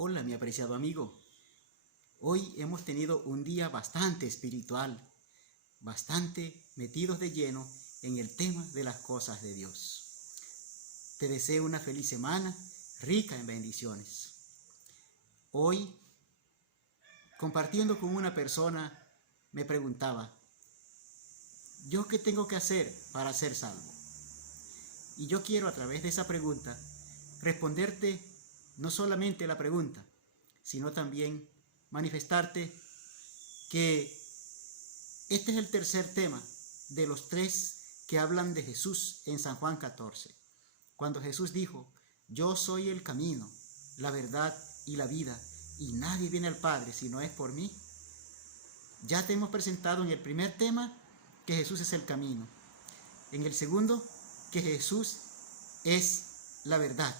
Hola, mi apreciado amigo. Hoy hemos tenido un día bastante espiritual, bastante metidos de lleno en el tema de las cosas de Dios. Te deseo una feliz semana, rica en bendiciones. Hoy, compartiendo con una persona, me preguntaba, ¿yo qué tengo que hacer para ser salvo? Y yo quiero a través de esa pregunta responderte no solamente la pregunta, sino también manifestarte que este es el tercer tema de los tres que hablan de Jesús en San Juan 14, cuando Jesús dijo, yo soy el camino, la verdad y la vida, y nadie viene al Padre si no es por mí. Ya te hemos presentado en el primer tema que Jesús es el camino, en el segundo que Jesús es la verdad,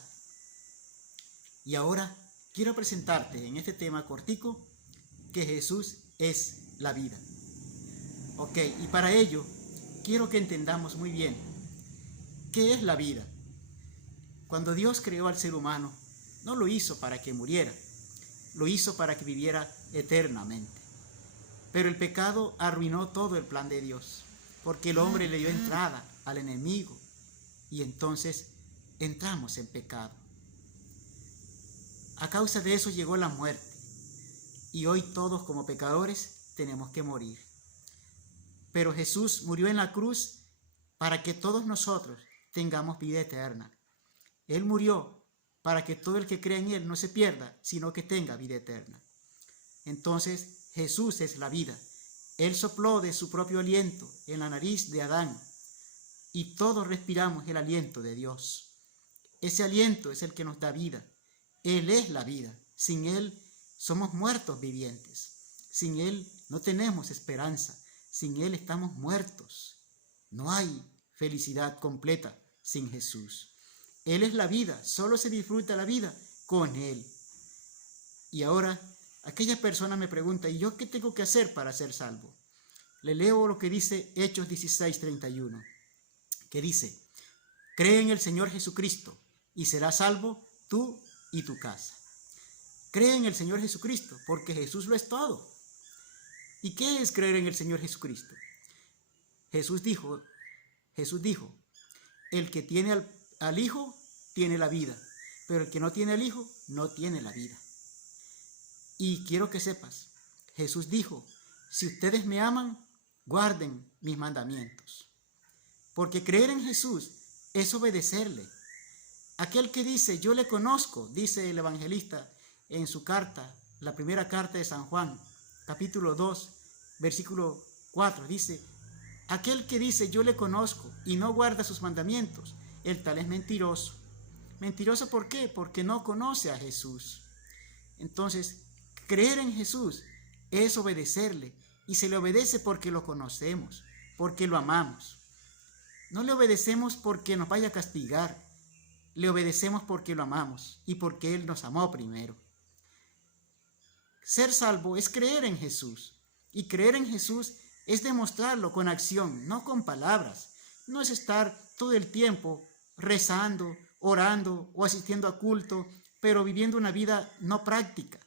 y ahora quiero presentarte en este tema cortico que Jesús es la vida. Ok, y para ello quiero que entendamos muy bien qué es la vida. Cuando Dios creó al ser humano, no lo hizo para que muriera, lo hizo para que viviera eternamente. Pero el pecado arruinó todo el plan de Dios, porque el hombre le dio entrada al enemigo y entonces entramos en pecado. A causa de eso llegó la muerte y hoy todos como pecadores tenemos que morir. Pero Jesús murió en la cruz para que todos nosotros tengamos vida eterna. Él murió para que todo el que cree en Él no se pierda, sino que tenga vida eterna. Entonces Jesús es la vida. Él sopló de su propio aliento en la nariz de Adán y todos respiramos el aliento de Dios. Ese aliento es el que nos da vida. Él es la vida. Sin Él somos muertos vivientes. Sin Él no tenemos esperanza. Sin Él estamos muertos. No hay felicidad completa sin Jesús. Él es la vida. Solo se disfruta la vida con Él. Y ahora, aquella persona me pregunta, ¿y yo qué tengo que hacer para ser salvo? Le leo lo que dice Hechos 16:31, que dice, cree en el Señor Jesucristo y serás salvo tú y tu casa. Cree en el Señor Jesucristo, porque Jesús lo es todo. ¿Y qué es creer en el Señor Jesucristo? Jesús dijo, el que tiene al Hijo tiene la vida, pero el que no tiene al Hijo no tiene la vida. Y quiero que sepas, Jesús dijo, si ustedes me aman, guarden mis mandamientos. Porque creer en Jesús es obedecerle. Aquel que dice, yo le conozco, dice el evangelista en su carta, la primera carta de San Juan, capítulo 2, versículo 4, dice, aquel que dice, yo le conozco y no guarda sus mandamientos, el tal es mentiroso. ¿Mentiroso por qué? Porque no conoce a Jesús. Entonces, creer en Jesús es obedecerle y se le obedece porque lo conocemos, porque lo amamos. No le obedecemos porque nos vaya a castigar. Le obedecemos porque lo amamos y porque Él nos amó primero. Ser salvo es creer en Jesús. Y creer en Jesús es demostrarlo con acción, no con palabras. No es estar todo el tiempo rezando, orando o asistiendo a culto, pero viviendo una vida no práctica.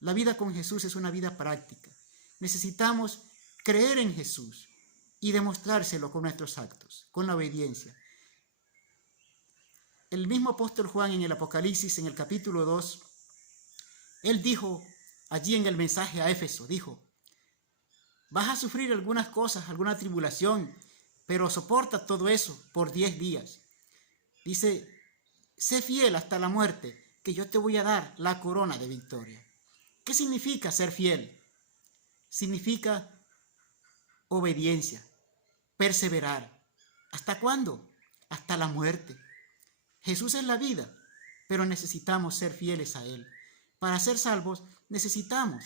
La vida con Jesús es una vida práctica. Necesitamos creer en Jesús y demostrárselo con nuestros actos, con la obediencia. El mismo apóstol Juan en el Apocalipsis, en el capítulo 2, él dijo allí en el mensaje a Éfeso, dijo, vas a sufrir algunas cosas, alguna tribulación, pero soporta todo eso por 10 días. Dice, sé fiel hasta la muerte, que yo te voy a dar la corona de victoria. ¿Qué significa ser fiel? Significa obediencia, perseverar. ¿Hasta cuándo? Hasta la muerte. Jesús es la vida, pero necesitamos ser fieles a Él. Para ser salvos necesitamos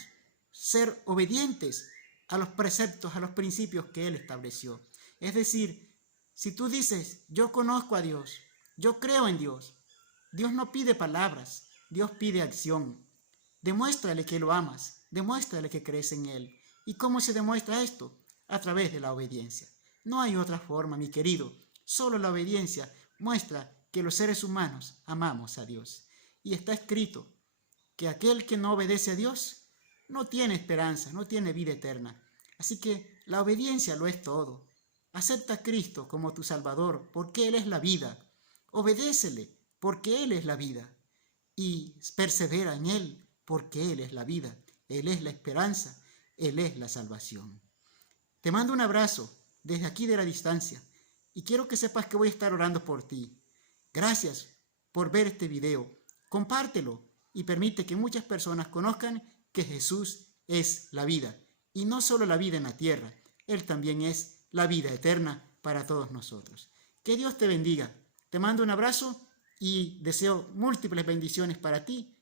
ser obedientes a los preceptos, a los principios que Él estableció. Es decir, si tú dices, yo conozco a Dios, yo creo en Dios, Dios no pide palabras, Dios pide acción. Demuéstrale que lo amas, demuéstrale que crees en Él. ¿Y cómo se demuestra esto? A través de la obediencia. No hay otra forma, mi querido. Solo la obediencia muestra que los seres humanos amamos a Dios. Y está escrito que aquel que no obedece a Dios no tiene esperanza, no tiene vida eterna. Así que la obediencia lo es todo. Acepta a Cristo como tu Salvador, porque Él es la vida. Obedécele, porque Él es la vida. Y persevera en Él, porque Él es la vida. Él es la esperanza. Él es la salvación. Te mando un abrazo desde aquí de la distancia y quiero que sepas que voy a estar orando por ti. Gracias por ver este video. Compártelo y permite que muchas personas conozcan que Jesús es la vida. Y no solo la vida en la tierra, Él también es la vida eterna para todos nosotros. Que Dios te bendiga. Te mando un abrazo y deseo múltiples bendiciones para ti